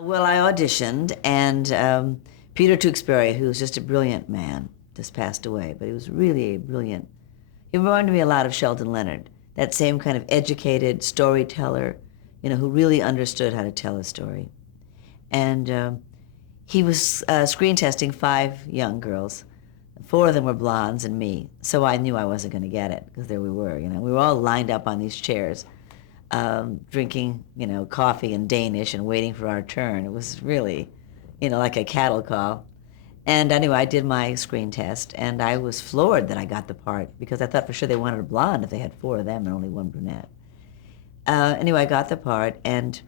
Well, I auditioned, and Peter Tewksbury, who's just a brilliant man, just passed away, but he was really brilliant. He reminded me a lot of Sheldon Leonard, that same kind of educated storyteller, who really understood how to tell a story. And he was screen testing 5 young girls. 4 of them were blondes and me, so I knew I wasn't going to get it, because there we were. We were all lined up on these chairs, drinking, coffee in Danish and waiting for our turn. It was really, like a cattle call. And anyway, I did my screen test, and I was floored that I got the part, because I thought for sure they wanted a blonde if they had 4 of them and only 1 brunette. Anyway, I got the part, and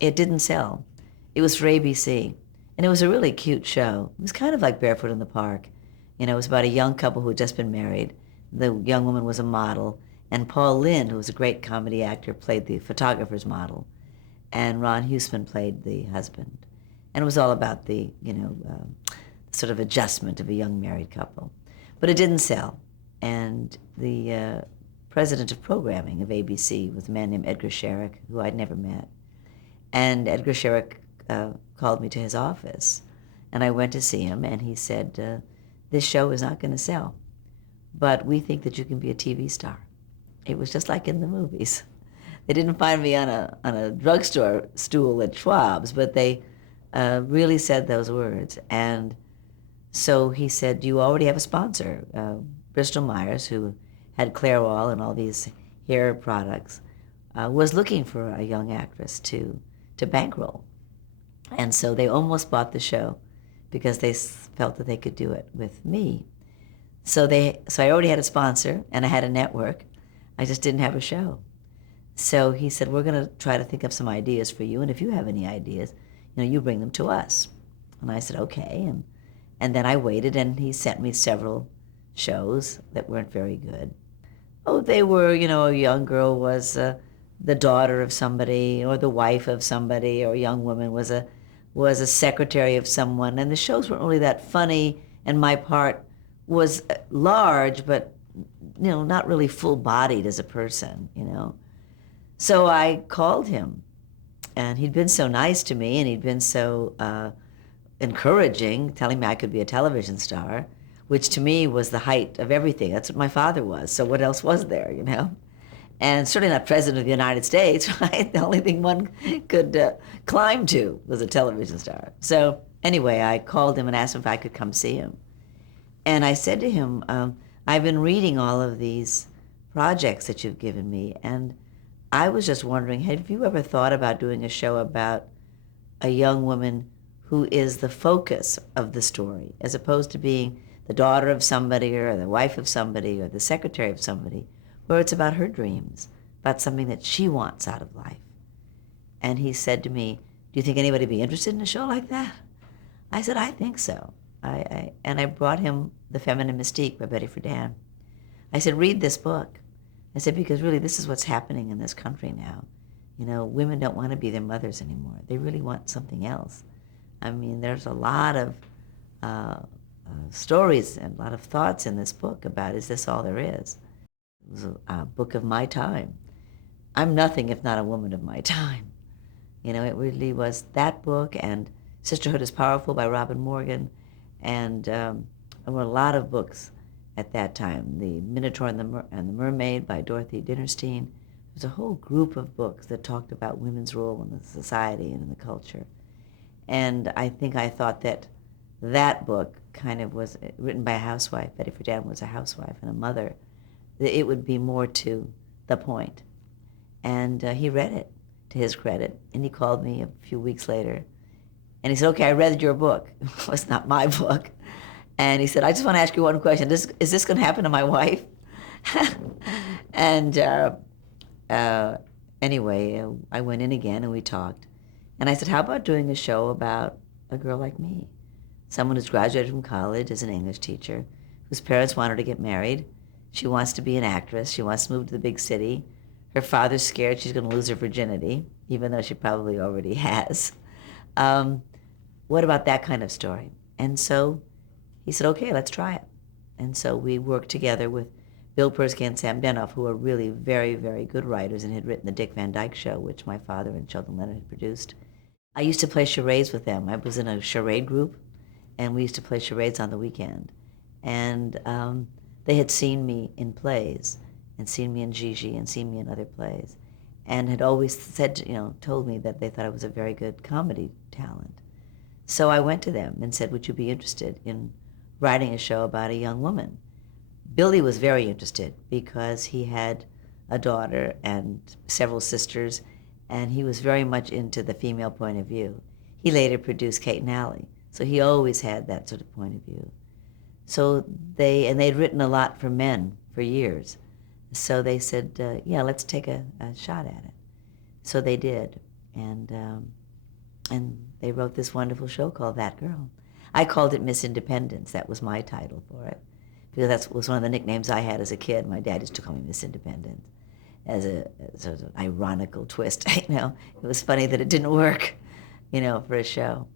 it didn't sell. It was for ABC, and it was a really cute show. It was kind of like Barefoot in the Park. It was about a young couple who had just been married. The young woman was a model, and Paul Lynde, who was a great comedy actor, played the photographer's model, and Ron Huesman played the husband. And it was all about the, sort of adjustment of a young married couple. But it didn't sell, and the president of programming of ABC was a man named Edgar Sherrick, who I'd never met. And Edgar Sherrick called me to his office, and I went to see him, and he said, this show is not going to sell, but we think that you can be a TV star. It was just like in the movies. They didn't find me on a drugstore stool at Schwab's, but they really said those words. And so he said, you already have a sponsor. Bristol Myers, who had Clairol and all these hair products, was looking for a young actress to bankroll. And so they almost bought the show because they felt that they could do it with me. So I already had a sponsor, and I had a network. I just didn't have a show. So he said, we're going to try to think of some ideas for you, and if you have any ideas, you bring them to us. And I said, okay. And then I waited, and he sent me several shows that weren't very good. Oh, they were, a young girl was the daughter of somebody, or the wife of somebody, or a young woman was a secretary of someone, and the shows weren't really that funny, and my part was large, but not really full-bodied as a person, So I called him, and he'd been so nice to me, and he'd been so encouraging, telling me I could be a television star, which to me was the height of everything. That's what my father was, so what else was there, And certainly not President of the United States, right? The only thing one could climb to was a television star. So anyway, I called him and asked him if I could come see him. And I said to him, I've been reading all of these projects that you've given me, and I was just wondering, have you ever thought about doing a show about a young woman who is the focus of the story, as opposed to being the daughter of somebody or the wife of somebody or the secretary of somebody, where it's about her dreams, about something that she wants out of life? And he said to me, do you think anybody would be interested in a show like that? I said, I think so. And I brought him The Feminine Mystique by Betty Friedan. I said, read this book. I said, because really this is what's happening in this country now. Women don't want to be their mothers anymore. They really want something else. I mean, there's a lot of stories and a lot of thoughts in this book about, is this all there is? It was a book of my time. I'm nothing if not a woman of my time. It really was that book, and Sisterhood is Powerful by Robin Morgan, and there were a lot of books at that time. The Minotaur and the Mermaid by Dorothy Dinnerstein. There was a whole group of books that talked about women's role in the society and in the culture. And I think I thought that that book kind of was written by a housewife. Betty Friedan was a housewife and a mother. It would be more to the point. And he read it, to his credit, and he called me a few weeks later. And he said, okay, I read your book. It was not my book. And he said, I just want to ask you one question. Is this going to happen to my wife? And anyway, I went in again and we talked. And I said, how about doing a show about a girl like me? Someone who's graduated from college as an English teacher, whose parents want her to get married. She wants to be an actress. She wants to move to the big city. Her father's scared she's going to lose her virginity, even though she probably already has. What about that kind of story? And so he said, okay, let's try it. And so we worked together with Bill Persky and Sam Denoff, who are really very, very good writers and had written the Dick Van Dyke Show, which my father and Sheldon Leonard had produced. I used to play charades with them. I was in a charade group, and we used to play charades on the weekend. And they had seen me in plays, and seen me in Gigi, and seen me in other plays, and had always said, told me that they thought I was a very good comedy talent. So I went to them and said, would you be interested in writing a show about a young woman? Billy was very interested because he had a daughter and several sisters, and he was very much into the female point of view. He later produced Kate and Allie, so he always had that sort of point of view. So they'd written a lot for men for years. So they said, yeah, let's take a shot at it. So they did, and they wrote this wonderful show called That Girl. I called it Miss Independence. That was my title for it, because that was one of the nicknames I had as a kid. My dad used to call me Miss Independence as a sort of ironical twist. It was funny that it didn't work, for a show.